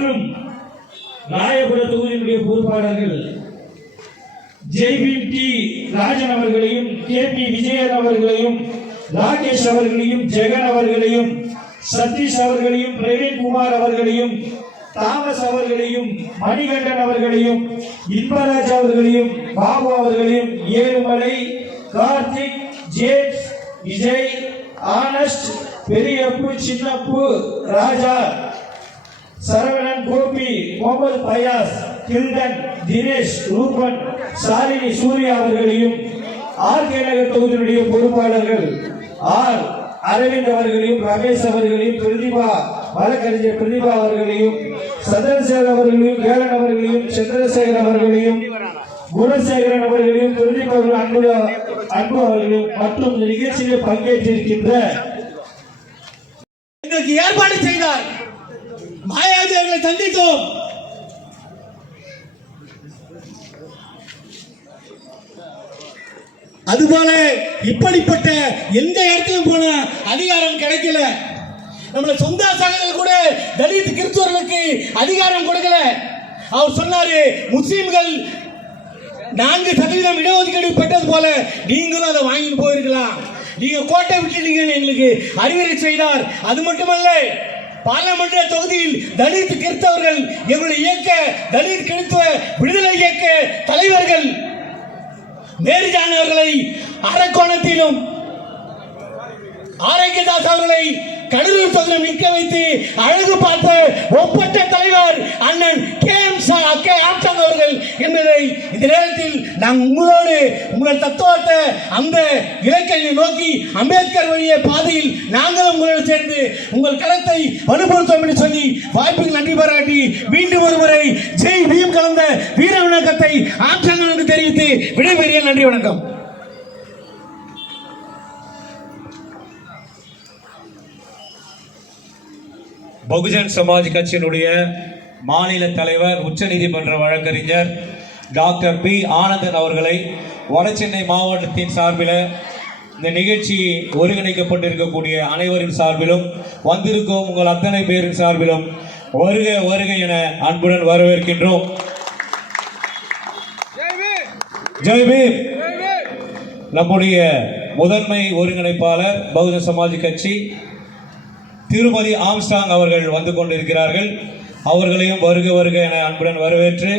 மற்றும் ராயபுர தொகுதியினுடைய பொறுப்பாளர்கள் ஜெய்பீம் டி. ராஜன் அவர்களையும் கே. பி. விஜயன் அவர்களையும் ராகேஷ் அவர்களையும் ஜெகன் அவர்களையும் சதீஷ் அவர்களையும் பிரவீன் குமார் அவர்களையும் தாமஸ் அவர்களையும் மணிகண்டன் அவர்களையும் இன்பராஜ் அவர்களையும் பாபு அவர்களையும் Ezhumalai Karthik James Vijay Honest Periyappu Chinnappu Raja Saravanan Gopi Komal Fayas Gilton Dinesh Ruban Shalini Surya அவர்களையும் ஆர் கே நகர் தொகுதியினுடைய பொறுப்பாளர்கள் ஆர் அரவிந்த் அவர்களையும் ரமேஷ் அவர்களையும் பிரதிபா வழக்கறிஞர் பிரதிபா அவர்களையும் சந்திரசேகர் அவர்களையும் கேரன் அவர்களையும் சந்திரசேகர் அவர்களையும் குணசேகரன் அவர்களையும் பிரதீப் அவர்கள் அன்பு அன்பு அவர்களையும் மற்றும் நிகழ்ச்சியில் பங்கேற்றிருக்கின்ற ஏற்பாடு செய்தார். மாயாதேவர்களை தந்தித்தோம் அதுபோல இப்படிப்பட்ட எந்த இடத்துக்கு போன அதிகாரம் கிடைக்கல. நம்மள சொந்த சகோதரர்கள் கூட தலித் கிறிஸ்துவர்களுக்கு அதிகாரம் கொடுக்கல. அவர் சொன்னாரு முஸ்லீம்கள் நான்கு சதவீதம் இடஒதுக்கீடு பெற்றது போல நீங்களும் அதை வாங்கிட்டு போயிருக்கலாம். நீங்க கோட்டை விட்டுட்டீங்கன்னு எங்களுக்கு அறிவுரை செய்தார். அது மட்டுமல்ல பாராளுமன்ற தொகுதியில் தலித் கிறித்தவர்கள் எங்களுடைய இயக்க தலித் கிறித்துவ விடுதலை இயக்க தலைவர்கள் மேரிஜான் அவர்களை அரக்கோணத்திலும் ஆரோக்கியதாஸ் அவர்களை கடலூர் தொகுதியில் நிற்க வைத்து அழகு பார்த்த ஒப்பற்ற தலைவர் அண்ணன் கே எம் கே ஆப்சாங் அவர்கள் என்பதை இந்த நேரத்தில் நாம் உங்களோடு உங்கள் தத்துவத்தை அந்த இலக்கை நோக்கி அம்பேத்கர் வழிய பாதையில் நாங்களும் உங்களோடு சேர்ந்து உங்கள் களத்தை வலுப்படுத்தோம் என்று சொல்லி வாய்ப்புக்கு நன்றி பாராட்டி மீண்டும் ஒருமுறை ஜெய் பீம் கலந்த வீர விளக்கத்தை ஆப்சாங் என்று தெரிவித்து விடைபெறிய நன்றி வணக்கம். பகுஜன் சமாஜ் கட்சியினுடைய மாநில தலைவர் உச்சநீதிமன்ற வழக்கறிஞர் டாக்டர் பி. ஆனந்தன் அவர்களை வடசென்னை மாவட்டத்தின் சார்பில் இந்த நிகழ்ச்சி ஒருங்கிணைக்கப்பட்டிருக்கக்கூடிய அனைவரின் சார்பிலும் வந்திருக்கும் உங்கள் அத்தனை பேரின் சார்பிலும் வருக வருக என அன்புடன் வரவேற்கின்றோம். ஜெய்பீம் நம்முடைய முதன்மை ஒருங்கிணைப்பாளர் பகுஜன் சமாஜ் கட்சி திருமதி ஆம்ஸ்டாங் அவர்கள் வந்து கொண்டிருக்கிறார்கள். அவர்களையும் வருக வருக என அன்புடன் வரவேற்று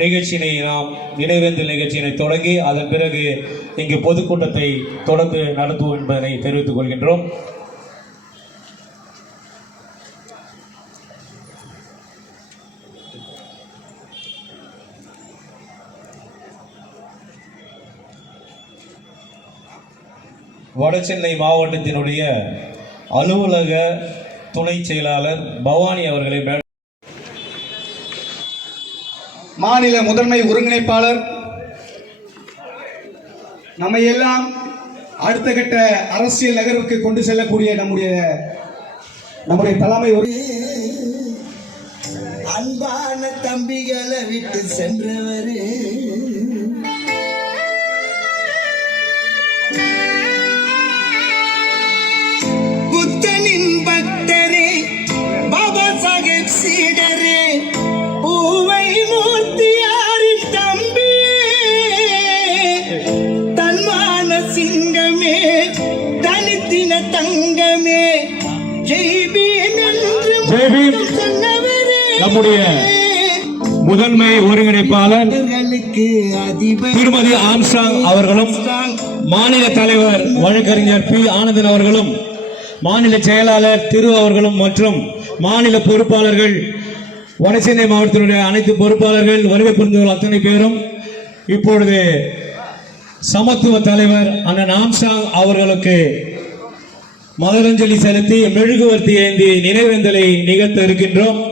நிகழ்ச்சியினை நாம் நினைவேந்தல் நிகழ்ச்சியினை தொடங்கி அதன் பிறகு இங்கு பொதுக்கூட்டத்தை தொடர்ந்து நடத்துவோம் என்பதனை தெரிவித்துக் கொள்கின்றோம். வடசென்னை மாவட்டத்தினுடைய அலுவலக துணை செயலாளர் பவானி அவர்களை மாநில முதன்மை ஒருங்கிணைப்பாளர். நம்மை எல்லாம் அடுத்த கட்ட அரசியல் நகர்வுக்கு கொண்டு செல்லக்கூடிய நம்முடைய நம்முடைய தலைமை ஒரு அன்பான தம்பிகளை விட்டு சென்றவரு. தங்கமே. ஜெய்பீம் என்று ஜெய்பீம். மட்டும் சொன்னவரே. நம்முடைய முதன்மை ஒருங்கிணைப்பாளர் திருமதி ஆம்ஸ்டாங் அவர்களும் மாநில தலைவர் வழக்கறிஞர் பி. ஆனந்தன் அவர்களும் மாநில செயலாளர் திரு அவர்களும் மற்றும் மாநில பொறுப்பாளர்கள் வடசென்னை மாவட்டத்தினுடைய அனைத்து பொறுப்பாளர்கள் வருகை புரிந்தவர்கள் அத்தனை பேரும் இப்பொழுது சமத்துவ தலைவர் அண்ணன் ஆம்ஸ்டாங் அவர்களுக்கு மலரஞ்சலி செலுத்தி மெழுகுவர்த்தி ஏந்தி நினைவேந்தலை நிகழ்த்த இருக்கின்றோம்.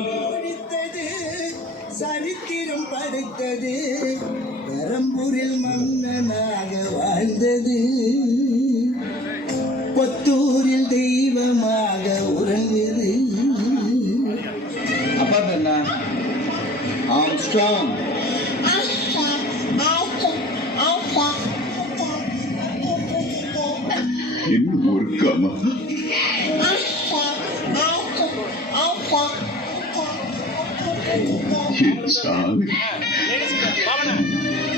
ஒருக்காமா என்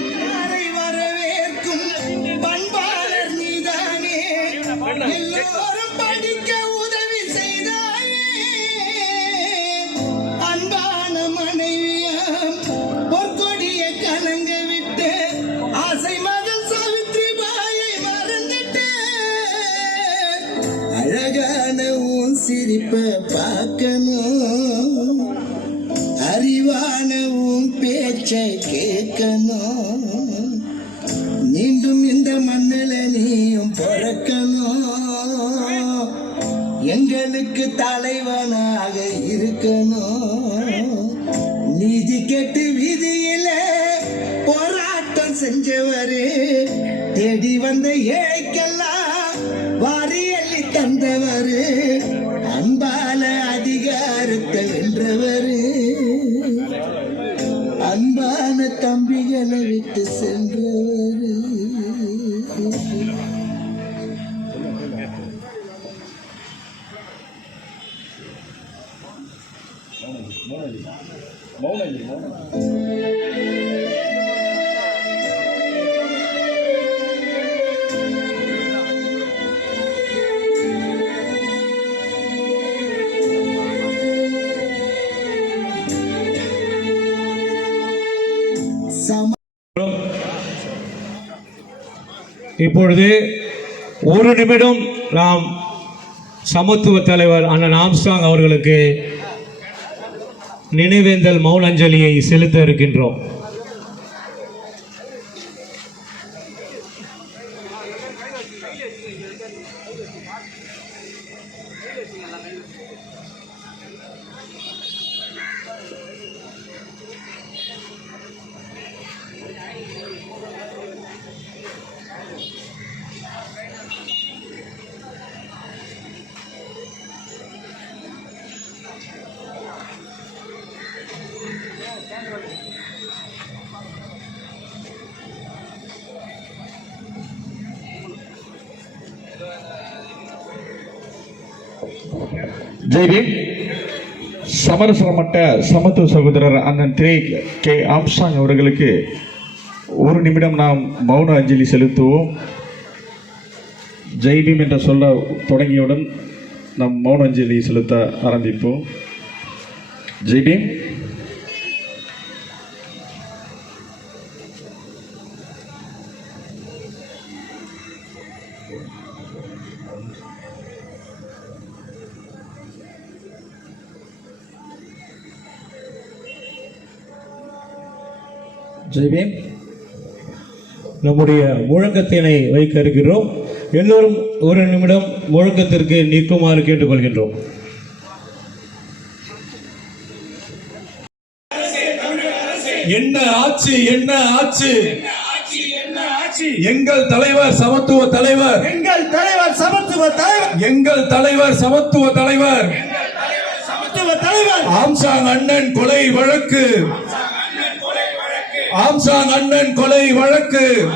இருக்கணும் நீதி கெட்டு வீதியில போராட்டம் செஞ்சவரு. தேடி வந்த ஏழை சம இப்பொழுது ஒரு நிமிடம் நாம் சமத்துவ தலைவர் அண்ணன் ஆம்ஸ்டாங் அவர்களுக்கு நினைவேந்தல் மௌன அஞ்சலியை செலுத்த இருக்கின்றோம். ஜெய்பீம் சமரசமட்ட சமத்துவ சகோதரர் அண்ணன் திரை கே ஆம்ஸ்டாங் அவர்களுக்கு ஒரு நிமிடம் நாம் மௌன அஞ்சலி செலுத்துவோம். ஜெய்பீம் என்ற சொல்ல தொடங்கியவுடன் நாம் மௌன அஞ்சலி செலுத்த ஆரம்பிப்போம். ஜெய்பீம். ஜெய்பீம் நம்முடைய முழக்கத்தினை வைக்க இருக்கிறோம். எல்லோரும் ஒரு நிமிடம் முழக்கத்திற்கு நிற்குமாறு கேட்டுக்கொள்கின்றோம். என்ன ஆட்சி என்ன ஆட்சி எங்கள் தலைவர் சமத்துவ தலைவர். எங்கள் தலைவர் சமத்துவ தலைவர். எங்கள் தலைவர் சமத்துவ தலைவர் சமத்துவ தலைவர். ஆம்சாங் அண்ணன் கொலை வழக்கு. ஆம்சாங் அண்ணன் கொலை வழக்கு.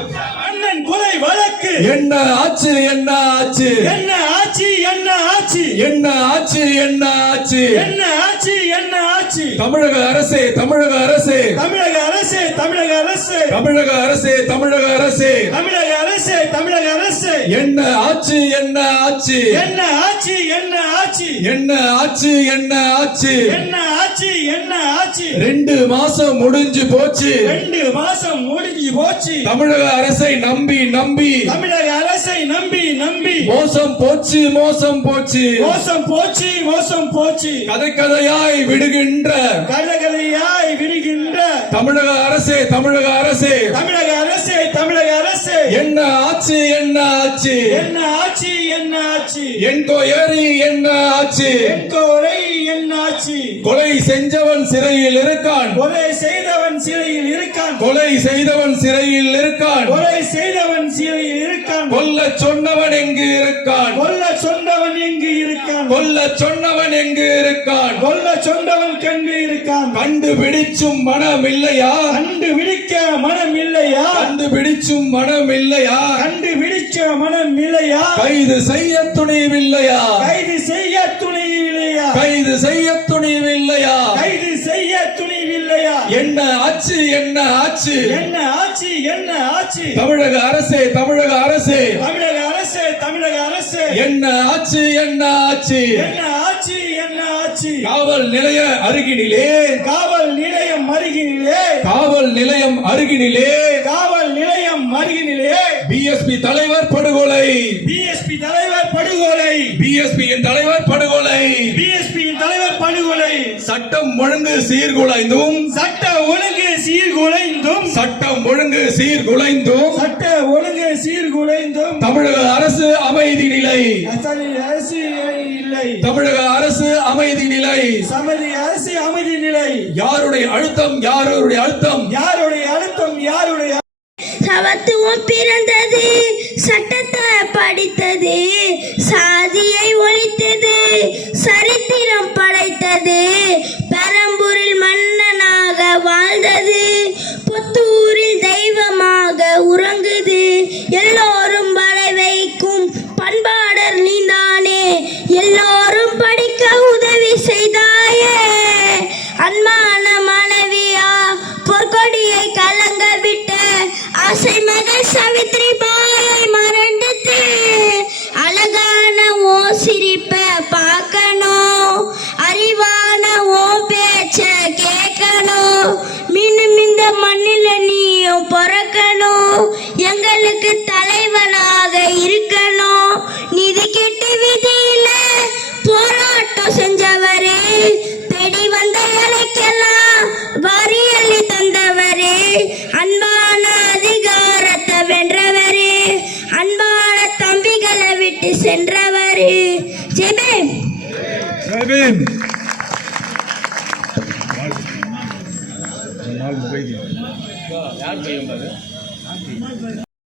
அண்ணன் கொலை வழக்கு. என்ன ஆச்சு என்ன ஆச்சு? என்ன ஆட்சி என்ன ஆட்சி என்ன ஆச்சு என்ன ஆச்சு? என்ன ஆட்சி என்ன ஆட்சி தமிழக அரசே தமிழக அரசே. தமிழக அரசு தமிழக அரசு. தமிழக அரசே தமிழக அரசே. தமிழக அரசு தமிழக அரசு. என்ன ஆச்சு என்ன ஆச்சு? என்ன ஆட்சி என்ன ஆட்சி என்ன ஆச்சு? என்ன ஆச்சு? என்ன ஆட்சி என்ன ஆட்சி ரெண்டு மாசம் முடிஞ்சு போச்சு. ரெண்டு மாசம் முடிஞ்சு போச்சு. தமிழக அரசை நம்பி நம்பி. தமிழக அரசை நம்பி நம்பி. மோசம் போச்சு மோசம் போச்சு. மோசம் போச்சு மோசம் போச்சு. கதை கதையாய் விடுகின்ற. கலகலையாய் விடுகின்ற. தமிழக அரசே தமிழக அரசே. தமிழக அரசு தமிழக அரசு. என்ன ஆச்சு? என்ன ஆச்சு? என்ன ஆட்சி என்ன ஆட்சி என்கொயரி என்ன ஆச்சு கோரை என்ன ஆட்சி கொலை செஞ்சவன் சிறையில் இருக்கான். கொலை செய்தவன் சிறையில் இருக்கான். கொலை செய்தவன் சிறையில் இருக்கான். கொலை செய்தவன் சிறையில் இருக்கான். கொல்ல சொன்னவன் எங்கு இருக்கான்? கொல்ல சொன்னவன் எங்கு இருக்கான்? கொல்ல சொன்னவன் எங்கு இருக்கான்? கொல்ல சொன்னவன் கண்டு இருக்கான். கண்டுபிடிச்சும் மனம் இல்லையா கண்டு விழிக்க மனம் இல்லையா கண்டுபிடிச்சும் மனம் இல்லையா கண்டு மனம் இல்லையா கைது செய்ய துணிவில்லையா? கைது செய்ய துணிவில்லையா? கைது செய்ய துணிவில்லையா? கைது செய்ய துணி இல்லையா என்ன ஆச்சு என்ன ஆச்சு? என்ன ஆட்சி என்ன ஆட்சி தமிழக அரசே தமிழக அரசே. தமிழக அரசு தமிழக அரசு. என்ன ஆச்சு என்ன ஆச்சு? என்ன ஆட்சி என்ன ஆட்சி காவல் நிலைய அருகினிலே. காவல் நிலையம் அருகினிலே. காவல் நிலையம் அருகினிலே. காவல் நிலையம் அருகினிலே. பிஎஸ்பி தலைவர் படுகொலை பிஎஸ்பி தலைவர் படுகொலை பிஎஸ்பி தலைவர் படுகொலை பிஎஸ்பி தலைவர் படுகொலை சட்டம் ஒழுங்கு சீர்குலைந்தும் சட்ட ஒழுங்கு சீர்குலைந்தும் சட்டம் ஒழுங்கு சீர்குலைந்தும் சட்ட ஒழுங்கு சீர்குலைந்தும் தமிழக அரசு அமைதி நிலை. அரசு இல்லை தமிழக அரசு அமைதி நிலை. சமதி அரசு அமைதி நிலை. யாருடைய அழுத்தம் யாருடைய அழுத்தம்? யாருடைய அழுத்தம் யாருடைய சமத்துவம் பிறந்தது சட்டத்தை படித்தது சாதியை ஒழித்தது சரித்திரம் படைத்தது.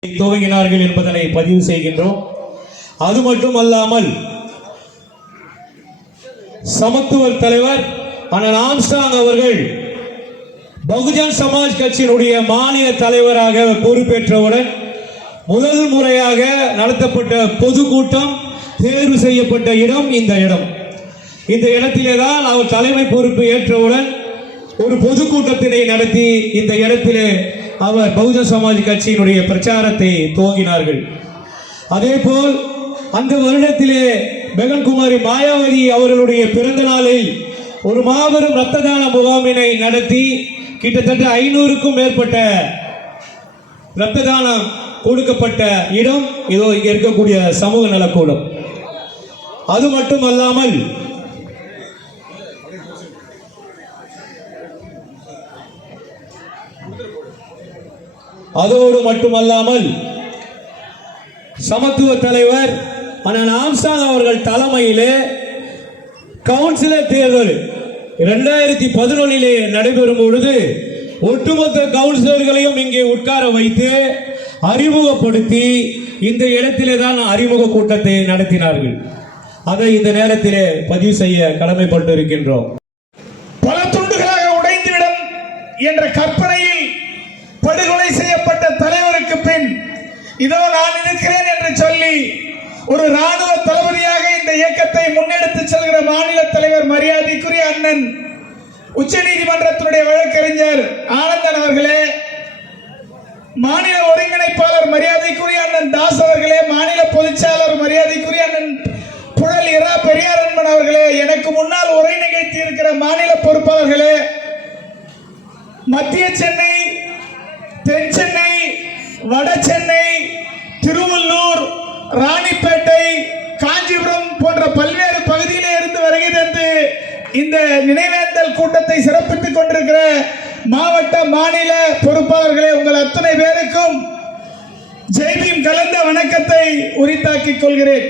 துவங்கினார்கள் என்பதனை பதிவு செய்கின்றோம். அது மட்டுமல்லாமல் சமத்துவர் தலைவர் அண்ணன் ஆம்ஸ்டாங் அவர்கள் பகுஜன் சமாஜ் கட்சியினுடைய மாநில தலைவராக பொறுப்பேற்றவுடன் முதல் முறையாக நடத்தப்பட்ட பொதுக்கூட்டம் தேர்வு செய்யப்பட்ட இடம் இந்த இடம். இந்த இடத்திலே தான் அவர் தலைமை பொறுப்பு ஏற்றவுடன் ஒரு பொதுக்கூட்டத்தினை நடத்தி இந்த இடத்திலே அவர் பகுஜன் சமாஜ் கட்சியினுடைய பிரச்சாரத்தை துவங்கினார்கள். அதே போல் அந்த வருடத்திலே பெகன்குமாரி மாயாவதி அவர்களுடைய பிறந்த நாளில் ஒரு மாபெரும் ரத்த தான முகாமினை நடத்தி கிட்டத்தட்ட ஐநூறுக்கும் மேற்பட்ட ரத்த தானம் கொடுக்கப்பட்ட இடம் இதோ இங்கே இருக்கக்கூடிய சமூக நலக்கூடம். அது மட்டும் அல்லாமல் அதோடு மட்டுமல்லாமல் சமத்துவ தலைவர் அண்ணன் ஆம்சாங் அவர்கள் தலைமையிலே கவுன்சிலர் தேர்தல் இரண்டாயிரத்தி பதினொன்னிலே நடைபெறும் பொழுது ஒட்டுமொத்த கவுன்சிலர்களையும் இங்கே உட்கார வைத்து அறிமுகப்படுத்தி இந்த இடத்திலே தான் அறிமுக கூட்டத்தை நடத்தினார்கள். அதை இந்த நேரத்திலே பதிவு செய்ய கடமைப்பட்டு இருக்கின்றோம் பல துண்டுகளாக உடைந்துவிடும் என்ற கற்பனையில் படுகொலை செய்யப்பட்ட தலைவருக்கு பின் இதோ நான் இருக்கிறேன் என்று சொல்லி ஒரு ராணுவ தளபதியாக இந்த இயக்கத்தை முன்னெடுத்து செல்கிற மாநில தலைவர் மரியாதைக்குரிய அண்ணன் உச்ச நீதிமன்றத்தினுடைய வழக்கறிஞர் ஆனந்தன் அவர்களே மாநில ஒருங்கிணைப்பாளர் மரியாதைக்குரிய அண்ணன் தாஸ் அவர்களே மாநில பொதுச்செயலாளர் மரியாதைக்குரிய அண்ணன் புழல் இரா பெரியார் அன்பன் அவர்களே எனக்கு முன்னால் உரை நிகழ்த்தி இருக்கிற மாநில பொறுப்பாளர்களே மத்திய சென்னை தென் சென்னை வட சென்னை ராணிப்பேட்டை காஞ்சிபுரம் போன்ற பல்வேறு பகுதியிலே இருந்து வருகை தந்து இந்த நினைவேந்தல் கூட்டத்தை சிறப்பித்துக் கொண்டிருக்கிற மாவட்ட மாநில பொறுப்பாளர்களே உங்கள் அத்தனை பேருக்கும் ஜெய்பீம் கலந்த வணக்கத்தை உரித்தாக்கிக் கொள்கிறேன்.